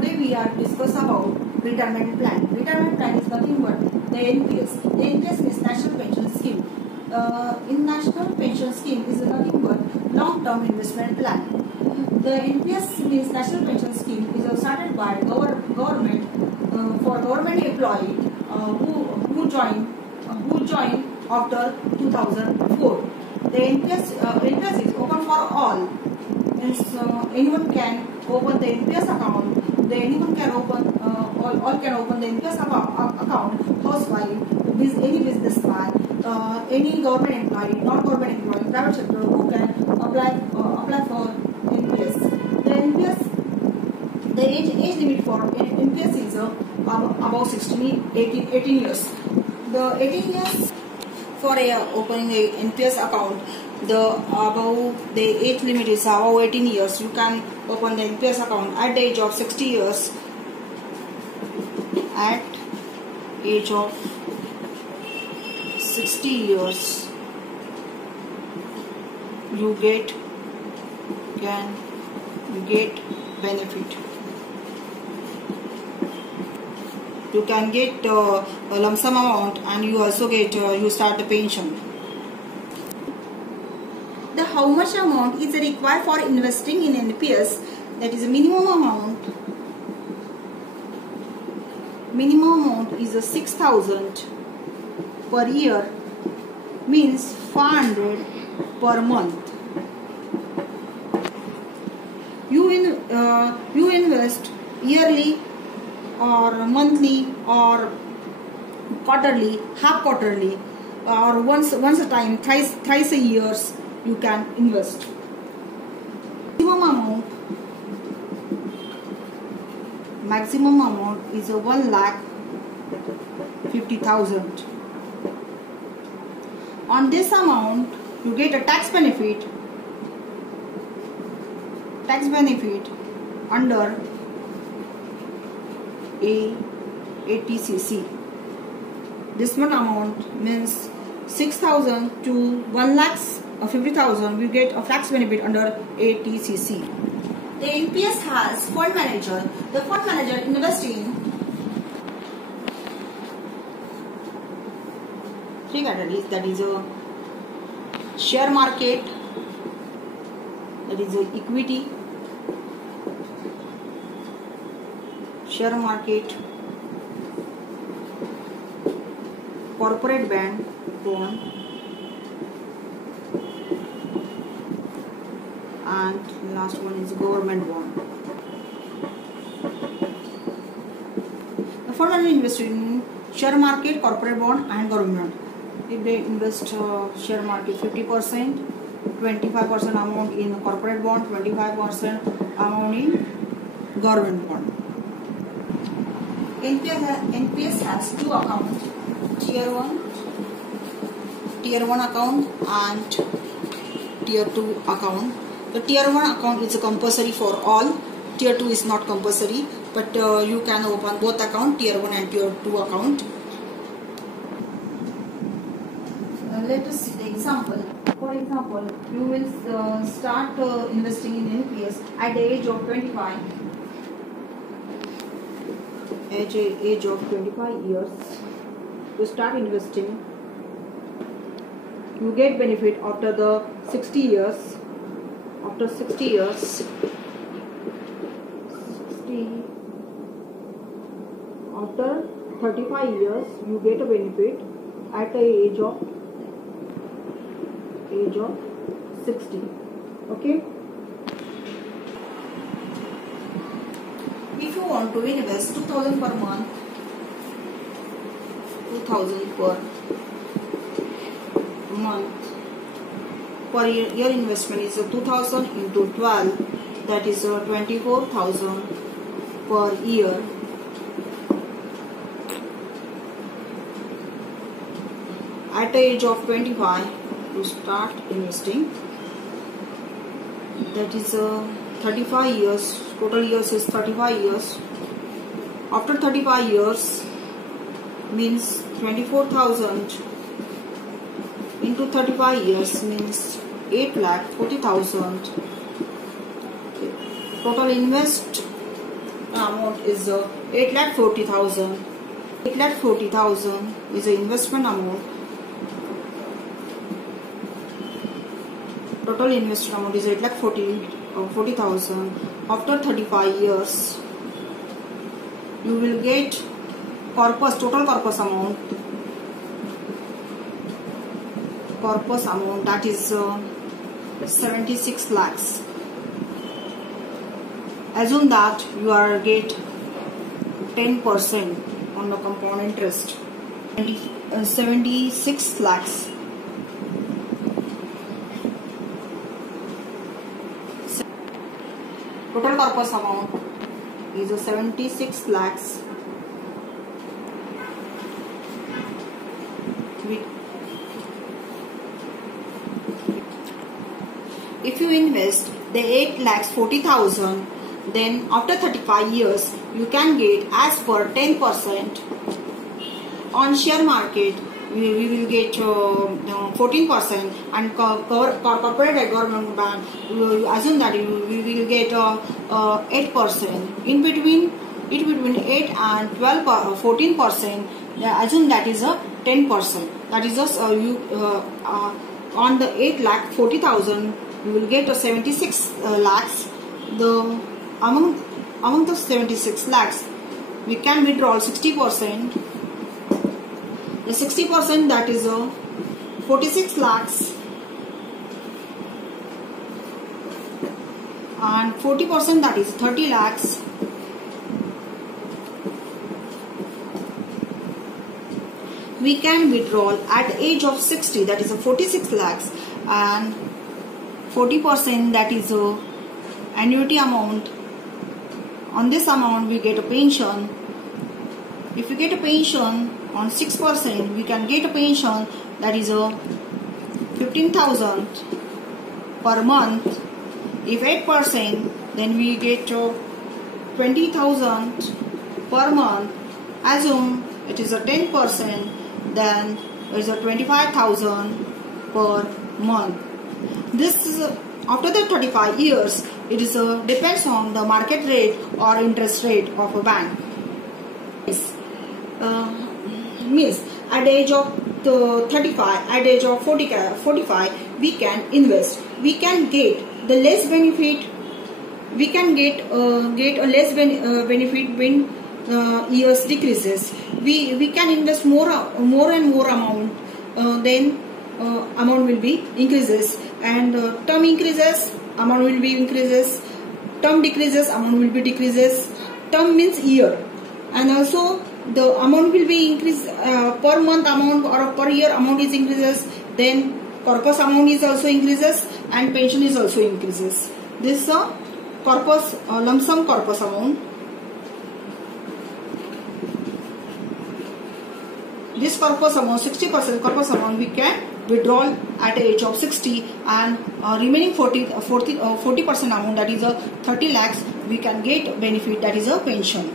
Today we are discuss about retirement plan. Retirement plan is nothing but the NPS. The NPS means National Pension Scheme. In National Pension Scheme is nothing but long-term investment plan. The NPS means National Pension Scheme is started by government for government employee who joined after 2004. The NPS is open for all. Means anyone can open the NPS account. Anyone can open all can open the NPS account. Housewife, any businessman, any government employee, non-government employee, private sector who can apply for NPS. The age limit for NPS is about 18 years. The 18 years for opening a NPS account, the age limit is above 18 years. You can open the NPS account at the age of 60 years. At age of 60 years, you can get benefit. You can get a lump sum amount, and you also get you start the pension. The how much amount is required for investing in NPS? That is a minimum amount. Minimum amount is 6,000 per year, means 500 per month. You invest yearly or monthly or quarterly, half quarterly, or once a time, thrice a year. You can invest. Maximum amount is 1,50,000. On this amount, you get a tax benefit under ATCC. This one amount means 6,000 to 1,50,000. We get a tax benefit under ATCC. The NPS has fund manager. The fund manager invests in three categories. That is a share market, that is a equity, share market, corporate bond, and last one is government bond. The fund manager invests in share market, corporate bond, and government. If they invest share market 50%, 25% amount in corporate bond, 25% amount in government bond. NPS has two accounts, tier 1 account and tier 2 account. The tier 1 account is compulsory for all. Tier 2 is not compulsory, but you can open both account, tier 1 and tier 2 account. Let us see the example. For example, you will start investing in NPS at the age of 25. At the age of 25 years, you start investing. You get benefit after the 60 years. After 60 years, after 35 years, you get a benefit at the age of 60. Okay. If you want to invest 2,000 per month, 2,000 per month. Per year investment is 2,000 into 12, that is 24,000 per year. At the age of 25, you start investing. That is 35 years. Total years is 35 years. After 35 years, means 24,000 into 35 years means 8,40,000. Total invest amount is 8,40,000. 8,40,000 is the investment amount. Total investment amount is 8,40,000. After 35 years, you will get total corpus amount. That is 76 lakhs. Assume that you are get 10% on the compound interest. 76 lakhs. Total corpus amount is 76 lakhs. If you invest the 8,40,000, then after 35 years you can get as per 10%. On share market we will get 14%, and corporate government bank assume that we will get 8%. In between 8 and 14%, assume that is a 10%. That is just on the 8,40,000 you will get a 76 lakhs. The among the 76 lakhs we can withdraw 60%. The 60%, that is 46 lakhs, and 40%, that is 30 lakhs. We can withdraw at the age of 60, that is 46 lakhs, and 40%, that is annuity amount. On this amount we get a pension. If you get a pension on 6%, we can get a pension, that is 15,000 per month. If 8%, then we get 20,000 per month. Assume it is a 10%, then it is a 25,000 per month. This is after the 35 years. It is depends on the market rate or interest rate of a bank. Means at the age of 35, at the age of 45, we can invest. We can get the less benefit. We can get a less benefit when years decreases. We can invest more and more amount. Then amount will be increases, and term increases, amount will be increases. Term decreases, amount will be decreases. Term means year, and also the amount will be increased per month amount or per year amount is increases. Then corpus amount is also increases, and pension is also increases. This is corpus lump sum corpus amount. This corpus amount, 60% corpus amount, we can withdraw at the age of 60, and remaining 40% amount, that is 30 lakhs, we can get benefit, that is a pension.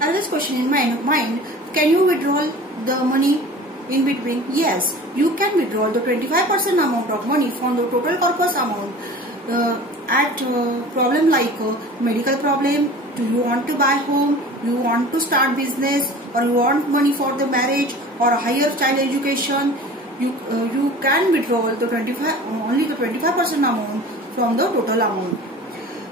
Another question in my mind, can you withdraw the money in between? Yes, you can withdraw the 25% amount of money from the total corpus amount at problem like medical problem. Do you want to buy home? You want to start business, or you want money for the marriage or higher child education? You can withdraw the only the 25% amount from the total amount.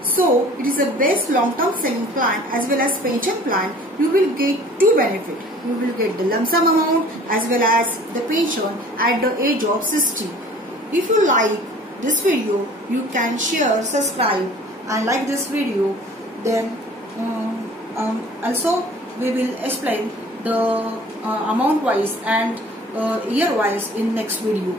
So it is a best long-term saving plan as well as pension plan. You will get two benefits. You will get the lump sum amount as well as the pension at the age of 60. If you like this video, you can share, subscribe, and like this video. Then also we will explain the amount wise and year wise in next video.